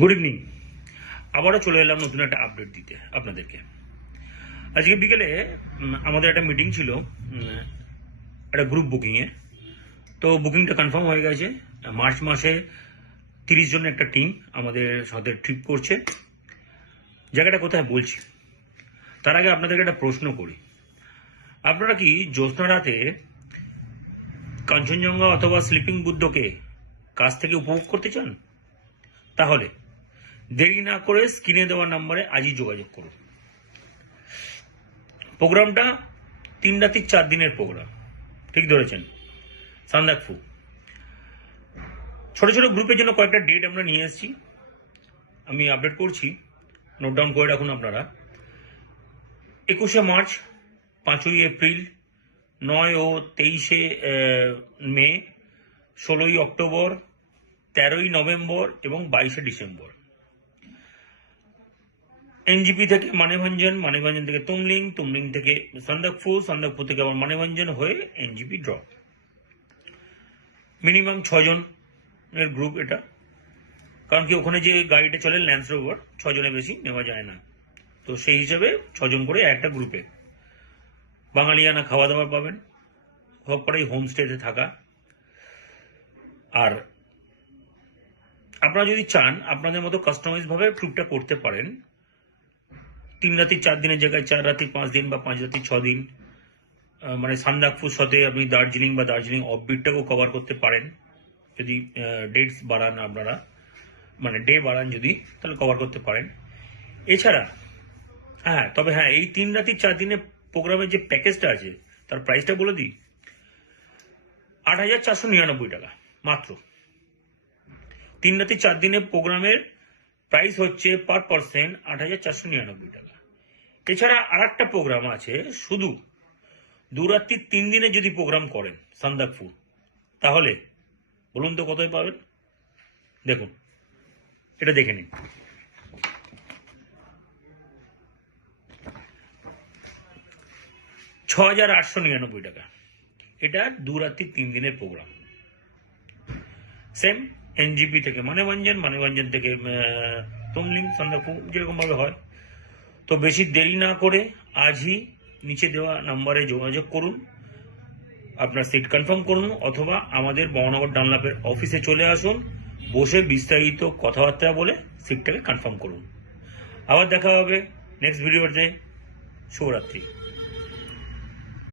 Good evening. আবারও চলে এলাম নতুন একটা আপডেট দিতে আপনাদেরকে। আজকে বিকেলে আমাদের একটা মিটিং ছিল, একটা গ্রুপ বুকিংয়ে। তো বুকিংটা কনফার্ম হয়ে গেছে। মার্চ মাসে 30 জনের একটা টিম আমাদের সাথে ট্রিপ করছে। জায়গাটা কোথায় বলছি, তার আগে আপনাদেরকে একটা প্রশ্ন করি। আপনারা কি জ্যোৎস্না রাতে কাঞ্চনজঙ্ঘা অথবা স্লিপিং বুদ্ধকে কাছ থেকে উপভোগ করতে চান? তাহলে দেরি না করে স্ক্রিনে দেওয়া নাম্বারে আজই যোগাযোগ করুন। প্রোগ্রামটা 3 রাতি 4 দিনের প্রোগ্রাম, ঠিক ধরেছেন, সান্দাকফু। ছোট ছোট গ্রুপের জন্য কয়েকটা ডেট আমরা নিয়ে এসেছি, আমি আপডেট করছি, নোট ডাউন করে রাখুন আপনারা। 21শে মার্চ, 5ই এপ্রিল, 9 ও 23শে মে, 16ই অক্টোবর, 13ই নভেম্বর এবং 22শে ডিসেম্বর। এনজিপি থেকে মানেভঞ্জন, মানেভঞ্জন থেকে তুমলিং, তুমলিং থেকে সান্দাকফু, সান্দাকফু থেকে আবার মানেভঞ্জন হয়ে এনজিপি ড্রপ। মিনিমাম 6 জনের গ্রুপ এটা, কারণ কি ওখানে যে গাড়িটা চলে ল্যান্স রোভার, 6 জনের বেশি নেওয়া যায় না। তো সেই হিসাবে 6 জন করে একটা গ্রুপে বাঙালিয়ানা খাওয়া দাওয়া পাবেন, হোক পরে হোমস্টেতে থাকা। আর আপনারা যদি চান আপনাদের মতো কাস্টমাইজ ভাবে ট্রিপটা করতে পারেন। 3 রাতি 4 দিনের জায়গায় 4 রাতি 5 দিন বা 5 রাতি 6 দিন, মানে সান্দাকফুর সাথে আপনি দার্জিলিং বা দার্জিলিং অফবিটটাকেও কভার করতে পারেন। যদি ডেটস বাড়ান আপনারা, মানে ডে বাড়ান যদি, তাহলে কভার করতে পারেন। এছাড়া তবে এই 3 রাতি 4 দিনের প্রোগ্রামের যে প্যাকেজটা আছে তার প্রাইসটা বলে দিই, 8,499 টাকা মাত্র। 3 রাতি 4 দিনের প্রোগ্রামের প্রাইস হচ্ছে পার পার্সন 8,499 টাকা। এছাড়া আর একটা প্রোগ্রাম আছে, শুধু 2 রাত্রি 3 দিনে যদি প্রোগ্রাম করেন সান্দাকফু, তাহলে বলুন তো কতই পাবেন? দেখুন, এটা দেখে নিন। 6,899 টাকা। এটা 2 রাত্রি 3 দিনের প্রোগ্রাম। সেম এনজিপি থেকে মানেভঞ্জন, মানেভঞ্জন থেকে তুমলিং, সান্দাকফু, যেরকম ভাবে হয়। তো বেশি দেরি না করে আজই নিচে দেওয়া নাম্বারে যোগাযোগ করুন, আপনার সিট কনফার্ম করুন, অথবা আমাদের বহনগর ডানলাপের অফিসে চলে আসুন, বসে বিস্তারিত কথাবার্তা বলে সিটটাকে কনফার্ম করুন। আবার দেখা হবে নেক্সট ভিডিওতে। শুভরাত্রি।